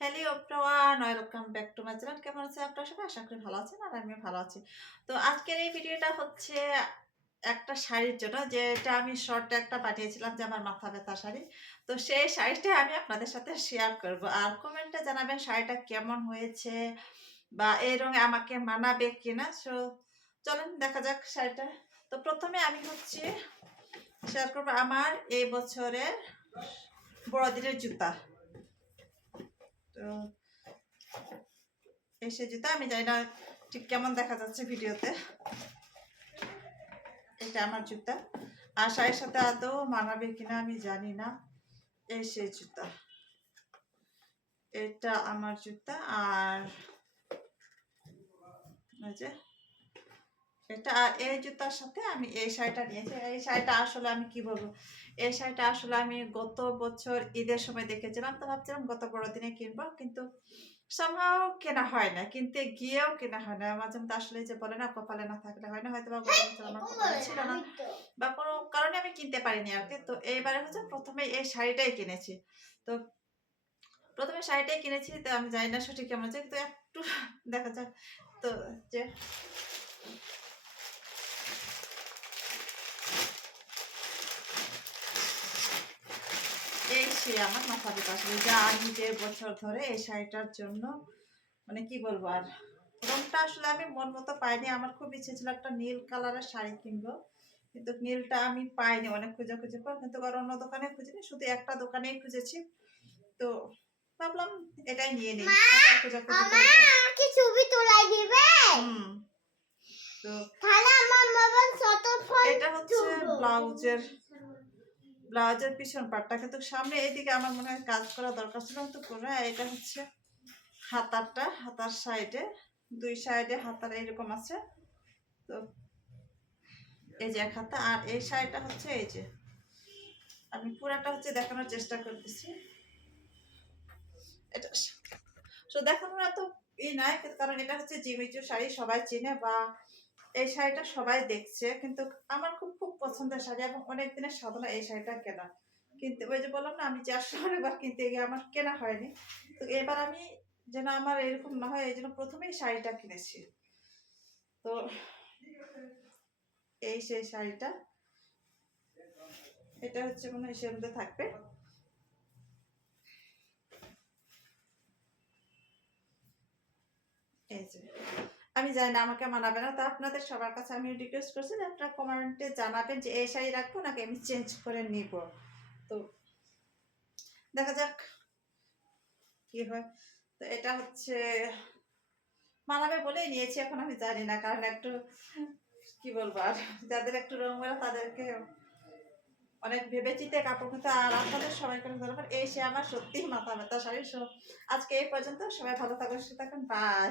Hello everyone, welcome back to my channel. কেমন আছেন আপনারা সবাই? আশা করি ভালো আছেন আর আমিও ভালো আছি। তো আজকের এই ভিডিওটা হচ্ছে একটা শাড়ির জন্য, যেটা আমি শর্টে একটা পাঠিয়েছিলাম যে আমার মাথা ব্যথা শাড়ি। তো সেই শাড়িটা আমি আপনাদের সাথে শেয়ার করব, আর কমেন্টে জানাবেন শাড়িটা কেমন হয়েছে বা এই রঙে আমাকে মানাবে কিনা। সো চলেন দেখা যাক শাড়িটা। তো প্রথমে আমি হচ্ছে শেয়ার করব আমার এই বছরের বড়দিনের জুতা। তো এসে জুতা, আমি জানি না ঠিক কেমন দেখা যাচ্ছে ভিডিওতে। এটা আমার জুতা, আর শাড়ির সাথে আদৌ মানাবে কিনা আমি জানি না। এই সেই জুতা, এটা আমার জুতা। আর এই যে এটা, আর এই জুতার সাথে আমি এই শাড়িটা নিয়েছি। এই শাড়িটা আসলে আমি কি বলবো, এই শাড়িটা আসলে আমি গত বছর ঈদের সময় দেখেছিলাম, তো ভাবছিলাম গত বড়দিনে কিনবো, কিন্তু somehow কেনা হয় না, কিনতে গিয়েও কেনা হয় না। মাঝে মধ্যে আসলে যে বলে না, কপালে না থাকলে হয় না। হয়তো বা গত বছর আমার কপালে ছিল না বা কোনো কারণে আমি কিনতে পারিনি আর কি। তো এইবারে হচ্ছে প্রথমে এই শাড়িটাই কিনেছি। তো প্রথমে শাড়িটাই কিনেছি, তো আমি জানি না সঠিক কেমন আছে, কিন্তু একটু দেখা যাক। তো যে এই সে আমার মাথা ব্যথা আসলে, যা আমি যে বছর ধরে এই শাড়িটার জন্য মানে কি বলবো। আর রংটা আসলে আমি মন মতো পাইনি। আমার খুব ইচ্ছে ছিল একটা নীল কালারের শাড়ি কিনবো, কিন্তু নীলটা আমি পাইনি অনেক খোঁজাখুঁজি পর। কিন্তু আর অন্য দোকানে খুঁজিনি, শুধু একটা দোকানেই খুঁজেছি। তো ভাবলাম এটাই নিয়ে নিই, খোঁজাখুঁজি কি ছবি তোলাই দিবে। হুম। তো তাহলে আমার বাবা ছোট ফোন এটা হচ্ছে ব্লাউজের ব্লাউজের পিছন পাটটা, কিন্তু সামনে এইদিকে আমার মনে হয় কাজ করা দরকার ছিল, তো করে। এটা হচ্ছে হাতারটা, হাতার সাইডে দুই সাইডে হাতার এরকম আছে। তো এই যে এক হাতা, আর এই শাড়িটা হচ্ছে এই যে আমি পুরাটা হচ্ছে দেখানোর চেষ্টা করতেছি। এটা তো দেখানোর এত নাই, কারণ এটা হচ্ছে জিমিচু শাড়ি, সবাই চিনে বা এই শাড়িটা সবাই দেখছে। কিন্তু আমার খুব খুব পছন্দের শাড়ি, এবং অনেক দিনের সাধনা এই শাড়িটা কেনা। কিন্তু ওই যে বললাম না, আমি 400 বার কিনতে গিয়ে আমার কেনা হয়নি। তো এবার আমি যেন আমার এরকম না হয়, এই জন্য প্রথমেই শাড়িটা কিনেছি। তো এই সেই শাড়িটা, এটা হচ্ছে মনে হয় এর মধ্যে থাকবে। এই যে আমি জানি না আমাকে মানাবে না, তো আপনাদের সবার কাছে আমি রিকোয়েস্ট করছি যে আপনারা কমেন্টে জানাবেন যে এই শাড়ি রাখবো নাকি আমি চেঞ্জ করে নিব। তো দেখা যাক কি হয়। তো এটা হচ্ছে মানাবে বলেই নিয়েছি, এখন আমি জানি না, কারণ একটু কি বলবো, আর যাদের একটু রং বেলা তাদেরকে অনেক ভেবেচিন্তে কাপড় কিনতে। আর আপনাদের সবাইকে দরকার। এই সে আমার সত্যিই মাথা ব্যথা শাড়ি। আজকে এই পর্যন্ত, সবাই ভালো থাকুন, সুস্থ থাকুন, বাই।